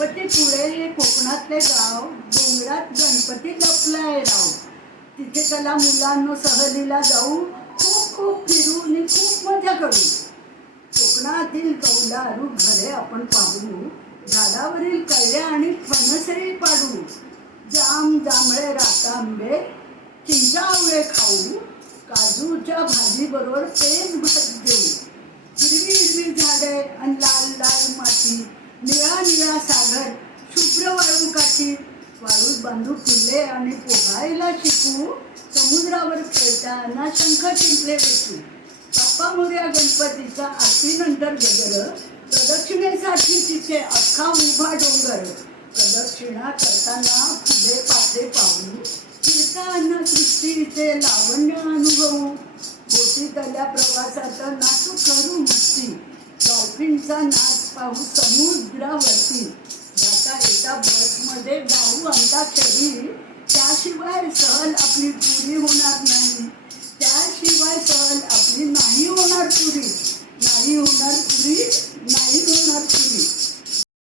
गणपतीपुळे हे कोकणातले गाव. डोंगरात गणपती लपलाय राव. तिथे चला मुलांनो सहलीला जाऊ. खूप खूप फिरू आणि खूप मजा करू. कोकणातील कौलारू घरे आपण पाहू. झाडावरील कळ्या आणि फणसही पाडू. जाम जांभळे रातांबे चिंचावळे खाऊ. काजूच्या भाजीबरोबर पेज भात देऊ. हिरवी हिरवी झाडे आणि लाल लाल माती. निळा निळा सागर शुभ्र वाळू काठी. वाळूत बांधू किल्ले आणि पोहायला शिकू. समुद्रावर खेळताना शंख शिंपले बसू. बाप्पा मोरया गणपतीचा आरतीनंतर गजर. प्रदक्षिणेसाठी तिथे अख्खा उभा डोंगर. प्रदक्षिणा करताना पुढे पाठे पाहू. फिरताना सृष्टीचे लावण्य अनुभवू. बोटीतल्या प्रवासात नाचू करू मस्ती. डॉल्फिनचा नाच पाहू समुद्रावरती. जाता येता बसमध्ये गाऊ अंताक्षरी. त्याशिवाय सहल आपली पुरी होणार नाही. त्याशिवाय सहल आपली नाही होणार पुरी. नाही होणार